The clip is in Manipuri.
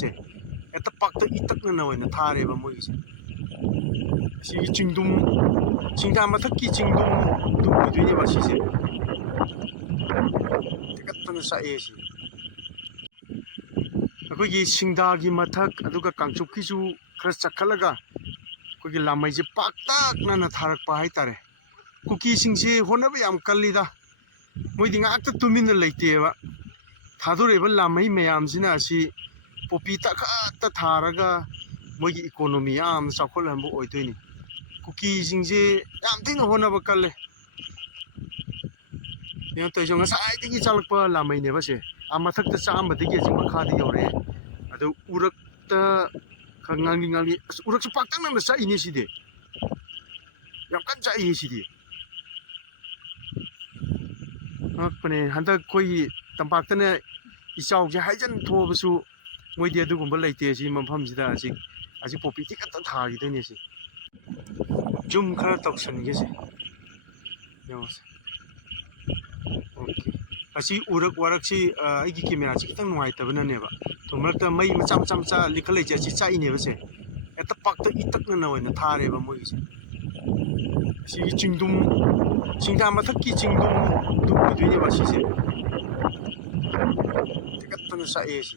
ꯁꯦ ꯍꯦꯛꯇ ꯄꯥꯛꯇ ꯏꯇꯛꯅꯅ ꯑꯣꯏꯅ ꯊꯥꯔꯦꯕ ꯃꯣꯏꯒꯤꯁꯦ ꯁꯤꯒꯤ ꯆꯤꯡꯗꯨꯝ ꯆꯤꯡꯗꯥ ꯃꯊꯛꯀꯤ ꯆꯤꯡꯗꯨꯝꯗꯨ ꯑꯣꯏꯗꯣꯏꯅꯦꯕ ꯁꯤꯁꯦ ꯇꯤꯀꯠꯇꯅ ꯆꯥꯛꯑꯦ ꯁꯤ ꯑꯩꯈꯣꯏꯒꯤ ꯁꯤꯡꯗꯥꯒꯤ ꯃꯊꯛ ꯑꯗꯨꯒ ꯀꯥꯡꯆꯨꯞꯀꯤꯁꯨ ꯈꯔ ꯆꯠꯈꯠꯂꯒ ꯑꯩꯈꯣꯏꯒꯤ ꯂꯥꯃꯩꯁꯦ ꯄꯥꯛꯇꯛꯅꯅ ꯊꯥꯔꯛꯄ ꯍꯥꯏꯇꯥꯔꯦ ꯀꯨꯀꯤꯁꯤꯡꯁꯦ ꯍꯣꯠꯅꯕ ꯌꯥꯝ ꯀꯜꯂꯤꯗ ꯃꯣꯏꯗꯤ ꯉꯥꯛꯇ ꯇꯨꯃꯤꯟꯅ ꯂꯩꯇꯦꯕ ꯊꯥꯗꯣꯔꯛꯏꯕ ꯂꯥꯃꯩ ꯃꯌꯥꯝꯁꯤꯅ ꯑꯁꯤ ꯄꯣꯄꯤ ꯇꯈꯠꯇ ꯊꯥꯔꯒ ꯃꯣꯏꯒꯤ ꯏꯀꯣꯅꯣꯃꯤ ꯌꯥꯝꯅ ꯆꯥꯎꯈꯠꯍꯟꯕ ꯑꯣꯏꯗꯣꯏꯅꯤ ꯀꯨꯀꯤꯁꯤꯡꯁꯦ ꯌꯥꯝ ꯊꯤꯅ ꯍꯣꯠꯅꯕ ꯀꯜꯂꯦ ꯀꯩꯅꯣ ꯇꯧꯔꯤꯁꯦ ꯉꯁꯥꯏꯗꯒꯤ ꯆꯥꯛꯂꯛꯄ ꯂꯥꯃꯩꯅꯦꯕ ꯁꯦ ꯃꯊꯛꯇ ꯆꯥꯝꯕꯗꯒꯤ ꯑꯁꯤ ꯃꯈꯥꯗ ꯌꯧꯔꯛꯑꯦ ꯑꯗꯨ ꯎꯔꯛꯇ ꯈꯔ ꯉꯥꯡꯂꯤ ꯉꯥꯡꯂꯤ ꯑꯁ ꯎꯔꯛꯁꯨ ꯄꯥꯛꯇꯛꯅꯅ ꯆꯥꯛꯏꯅꯦ ꯁꯤꯗꯤ ꯌꯥꯝ ꯀꯟꯅ ꯆꯥꯛꯏ ꯁꯤꯗꯤ ꯉꯛꯄꯅꯦ ꯍꯟꯗꯛ ꯑꯩꯈꯣꯏꯒꯤ ꯇꯝꯄꯥꯛꯇꯅ ꯏꯆꯥꯎꯁꯦ ꯍꯥꯏꯖꯟ ꯊꯣꯛꯑꯕꯁꯨ ꯃꯣꯏꯗꯤ ꯑꯗꯨꯒꯨꯝꯕ ꯂꯩꯇꯦ ꯁꯤ ꯃꯐꯝꯁꯤꯗ ꯑꯁꯤ ꯄꯣꯄꯤ ꯇꯤꯀꯠꯇ ꯊꯥꯈꯤꯗꯣꯏꯅꯦ ꯁꯤ ꯖꯨꯝ ꯈꯔ ꯇꯧꯁꯟꯒꯦꯁꯦ ꯌꯦꯡꯉꯣꯁꯦ ꯑꯣꯀꯦ ꯑꯁꯤ ꯎꯔꯛ ꯋꯥꯔꯛꯁꯤ ꯑꯩꯒꯤ ꯀꯦꯃꯦꯔꯥꯁꯤ ꯈꯤꯇꯪ ꯅꯨꯡꯉꯥꯏꯇꯕꯅꯅꯦꯕ ꯊꯣ ꯃꯔꯛꯇ ꯃꯩ ꯃꯆꯥ ꯃꯆꯥ ꯂꯤꯈꯠꯂꯛꯏꯁꯦ ꯑꯁꯤ ꯆꯥꯛꯏꯅꯦꯕ ꯁꯦ ꯍꯦꯛꯇ ꯄꯥꯛꯇ ꯏꯇꯛꯅꯅ ꯑꯣꯏꯅ ꯊꯥꯔꯦꯕ ꯃꯣꯏꯒꯤꯁꯦ ꯑꯁꯤꯒꯤ ꯆꯤꯡꯗꯨꯝ ꯆꯤꯡꯗꯥ ꯃꯊꯛꯀꯤ ꯆꯤꯡꯗꯨꯝꯗꯨ ꯑꯣꯏꯗꯣꯏꯅꯦꯕ ꯁꯤꯁꯦ ꯇꯤꯀꯠꯇꯅ ꯆꯥꯛꯑꯦ ꯁꯤ